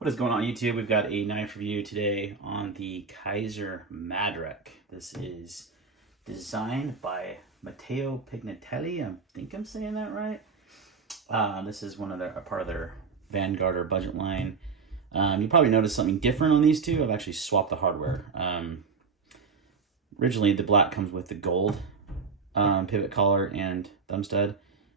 What is going on YouTube? We've got a knife review today on the Kizer Madrac. This is designed by Matteo Pignatelli. I think I'm saying that right. This is a part of their Vanguard or budget line. You probably noticed something different on these two. I've actually swapped the hardware. Originally the black comes with the gold pivot collar and thumb stud,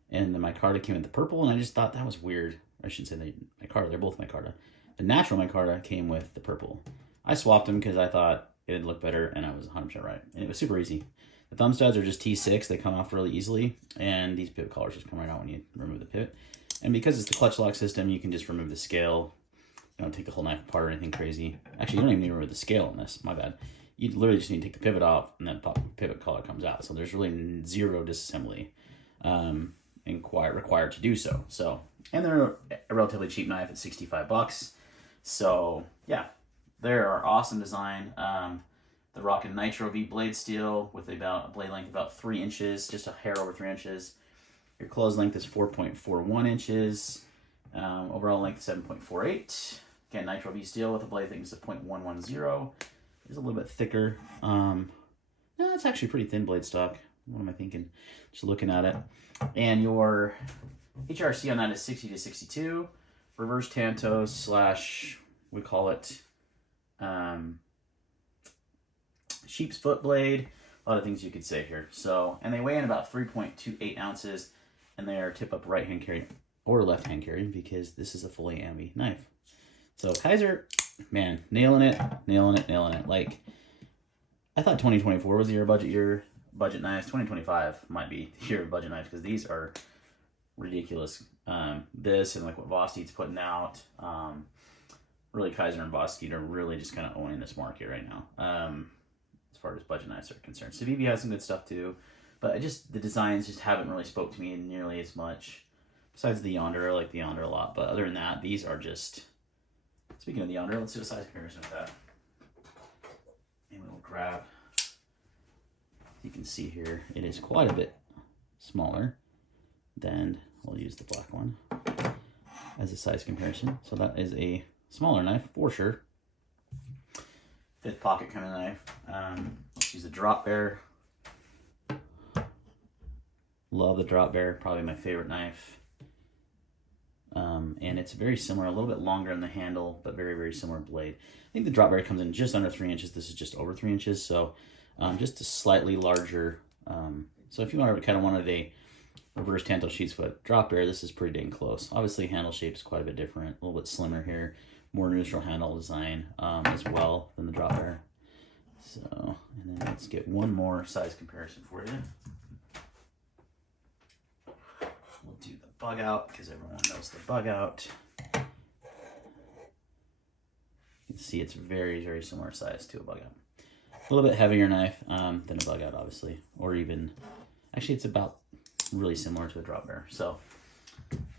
and then my micarta came with the purple, and I just thought that was weird. I shouldn't say micarta, they're both micarta. The natural micarta came with the purple. I swapped them because I thought it'd look better, and I was 100% right. And it was super easy. The thumb studs are just T6. They come off really easily, and these pivot collars just come right out when you remove the pivot. And because it's the clutch lock system, you can just remove the scale. You don't take the whole knife apart or anything crazy. Actually, you don't even need to remove the scale on this. My bad. You literally just need to take the pivot off, and then pivot collar comes out. So there's really zero disassembly required to do so. And they're a relatively cheap knife at 65 bucks. So yeah, they're our awesome design. The rockin' Nitro V blade steel with a blade length about 3 inches, just a hair over 3 inches. Your close length is 4.41 inches. Overall length 7.48. Again, Nitro V steel with a blade thickness of 0.110. It's a little bit thicker. No, it's actually pretty thin blade stock. What am I thinking? Just looking at it. And your HRC on that is 60 to 62. Reverse Tanto / we call it sheep's foot blade. A lot of things you could say here. So, and they weigh in about 3.28 ounces, and they are tip up right hand carry or left hand carry because this is a fully ambi knife. So Kizer, man, nailing it. Like, I thought 2024 was the year budget knives. 2025 might be the year of budget knives because these are ridiculous. This and like what Vosteed's putting out, really Kizer and Vosteed are really just kind of owning this market right now, as far as budget knives are concerned. Civivi has some good stuff too, but the designs just haven't really spoke to me nearly as much. Besides the Yonder, I like the Yonder a lot, but other than that, these are just. Speaking of the Yonder, let's do a size comparison with that. And we'll grab. You can see here, it is quite a bit smaller than. We'll use the black one as a size comparison. So that is a smaller knife for sure. 5th pocket kind of knife. Let's use the drop bear. Love the drop bear, probably my favorite knife. And it's very similar, a little bit longer in the handle, but very, very similar blade. I think the drop bear comes in just under 3 inches. This is just over 3 inches, so just a slightly larger. So if you wanted a reverse Tanto sheep's foot drop bear, this is pretty dang close. Obviously, handle shape is quite a bit different, a little bit slimmer here, more neutral handle design as well than the drop bear. So, and then let's get one more size comparison for you. We'll do the bug out because everyone knows the bug out. You can see it's very, very similar size to a bug out. A little bit heavier knife than a bug out, obviously, or even actually it's about really similar to a drop bear. So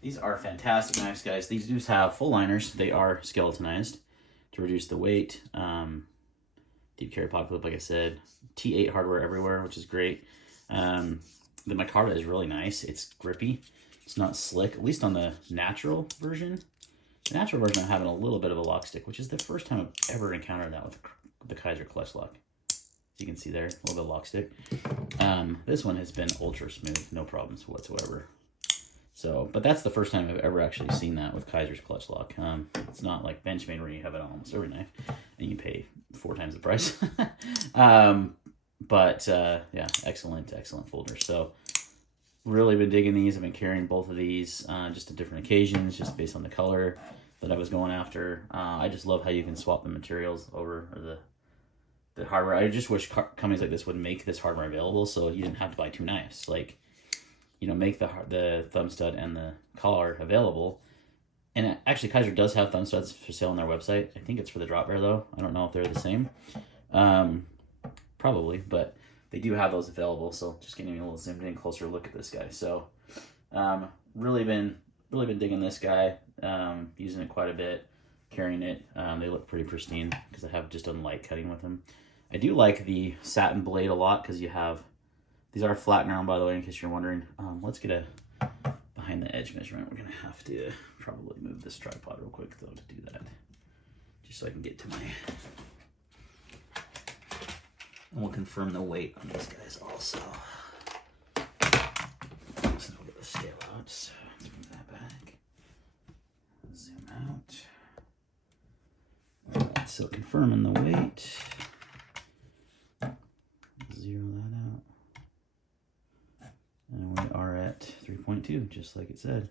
these are fantastic knives, guys. These do have full liners. They are skeletonized to reduce the weight. Deep carry pocket clip, like I said. T8 hardware everywhere, which is great. The micarta is really nice. It's grippy. It's not slick, at least on the natural version. The natural version I'm having a little bit of a lock stick, which is the first time I've ever encountered that with the Kizer clutch lock. As you can see there, a little bit of lock stick. This one has been ultra smooth, no problems whatsoever. So, but that's the first time I've ever actually seen that with Kizer's clutch lock. It's not like Benchmade where you have it on almost every knife and you pay 4 times the price. Yeah, excellent folder. So, really been digging these. I've been carrying both of these just at different occasions, just based on the color that I was going after. I just love how you can swap the materials over, or the hardware. I just wish companies like this would make this hardware available so you didn't have to buy 2 knives. Like, make the thumb stud and the collar available. And actually, Kizer does have thumb studs for sale on their website. I think it's for the drop bear, though. I don't know if they're the same. Probably, but they do have those available. So just getting a little zoomed in, closer look at this guy. So really been digging this guy, using it quite a bit, carrying it. They look pretty pristine because I have just done light cutting with them. I do like the satin blade a lot because these are flat ground, by the way, in case you're wondering. Let's get a behind the edge measurement. We're gonna have to probably move this tripod real quick though to do that. so I can get to my... And we'll confirm the weight on these guys also. So we'll get the scale out. So let's bring that back. Zoom out. All right, so confirming the weight. Zero that out. And we are at 3.2, just like it said.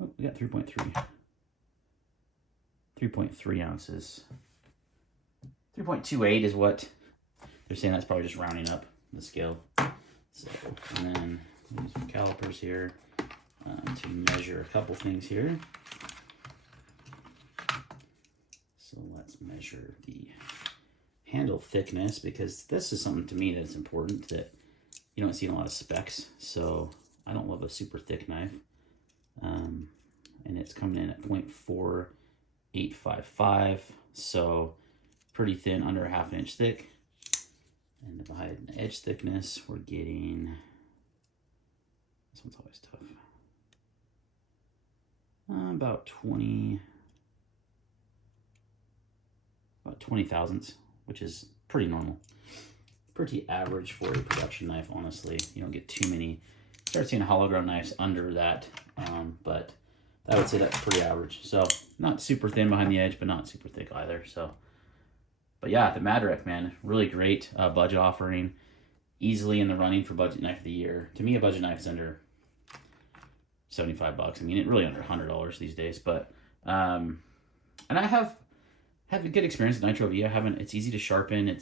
Oh, we got 3.3. 3.3 ounces. 3.28 is what they're saying. That's probably just rounding up the scale. So, and then use some calipers here to measure a couple things here. So let's measure the handle thickness, because this is something to me that's important that you don't see in a lot of specs. So I don't love a super thick knife. And it's coming in at 0.4855, so pretty thin, under a ½ inch thick. And the behind the edge thickness, we're getting, this one's always tough, about 20 thousandths, which is pretty normal. Pretty average for a production knife, honestly. You don't get too many. Start seeing hollow ground knives under that, but I would say that's pretty average. So not super thin behind the edge, but not super thick either. So, but yeah, the Madrac, man, really great budget offering. Easily in the running for budget knife of the year. To me, a budget knife is under $75. I mean, it really under $100 these days. But and I have a good experience with Nitro V. It's easy to sharpen.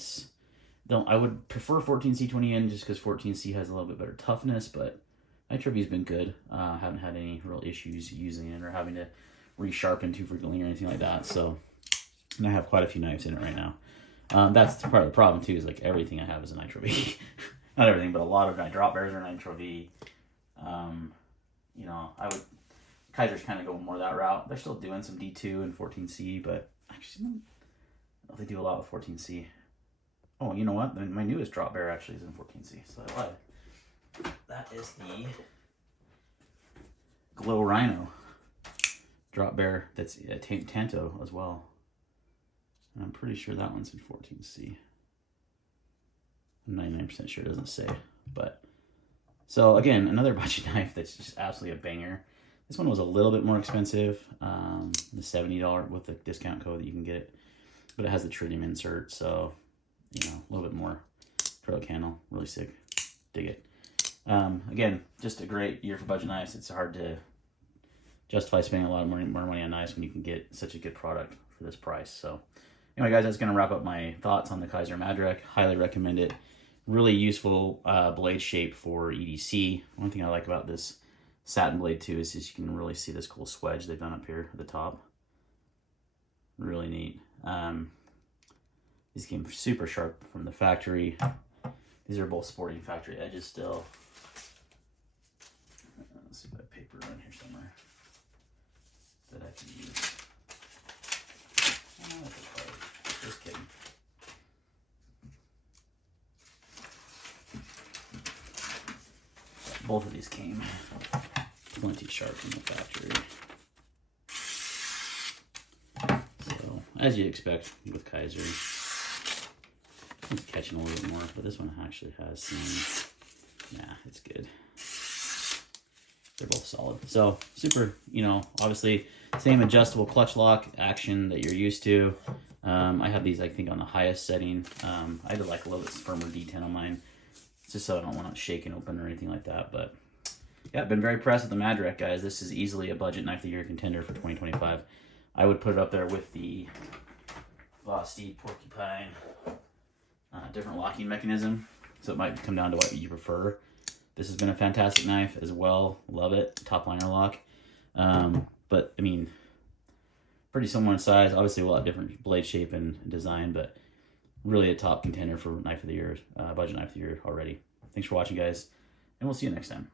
I would prefer 14C20N just because 14C has a little bit better toughness, but Nitro V has been good. Haven't had any real issues using it or having to resharpen too frequently or anything like that. So, and I have quite a few knives in it right now. That's part of the problem too, is like everything I have is a Nitro V. Not everything, but a lot of my drop bears are Nitro V. You know, Kizer's kind of going more that route. They're still doing some D2 and 14C, but actually, I don't know if they do a lot with 14C. Oh, you know what? My newest drop bear actually is in 14C, so I lied. That is the Glow Rhino drop bear that's a Tanto as well. And I'm pretty sure that one's in 14C. I'm 99% sure it doesn't say, but so again, another budget knife that's just absolutely a banger. This one was a little bit more expensive, the $70 with the discount code that you can get it, but it has the tritium insert, so you know, a little bit more acrylic handle, really sick, dig it. Again, just a great year for budget knives. It's hard to justify spending a lot of more money on knives when you can get such a good product for this price. So anyway, guys, that's going to wrap up my thoughts on the Kizer Madrac. Highly recommend it. Really useful blade shape for EDC. One thing I like about this satin blade too is just you can really see this cool swedge they've done up here at the top. Really neat. These came super sharp from the factory. These are both sporting factory edges still. Let's see if I have paper around here somewhere that I can use. Just kidding. Both of these came plenty sharp from the factory. So, as you'd expect with Kizer, it's catching a little bit more, but this one actually has some, yeah, it's good. They're both solid. So, super, you know, obviously, same adjustable clutch lock action that you're used to. I have these, I think, on the highest setting. I did like a little bit firmer D10 on mine, just so I don't want it shaking open or anything like that. But yeah, I've been very impressed with the Madrac, guys. This is easily a budget knife of the year contender for 2025. I would put it up there with the Vosti Porcupine. Different locking mechanism, so it might come down to what you prefer. This has been a fantastic knife as well. Love it. Top liner lock. But I mean, pretty similar in size. Obviously, a lot different blade shape and design, but really a top contender for knife of the year, budget knife of the year already. Thanks for watching, guys, and we'll see you next time.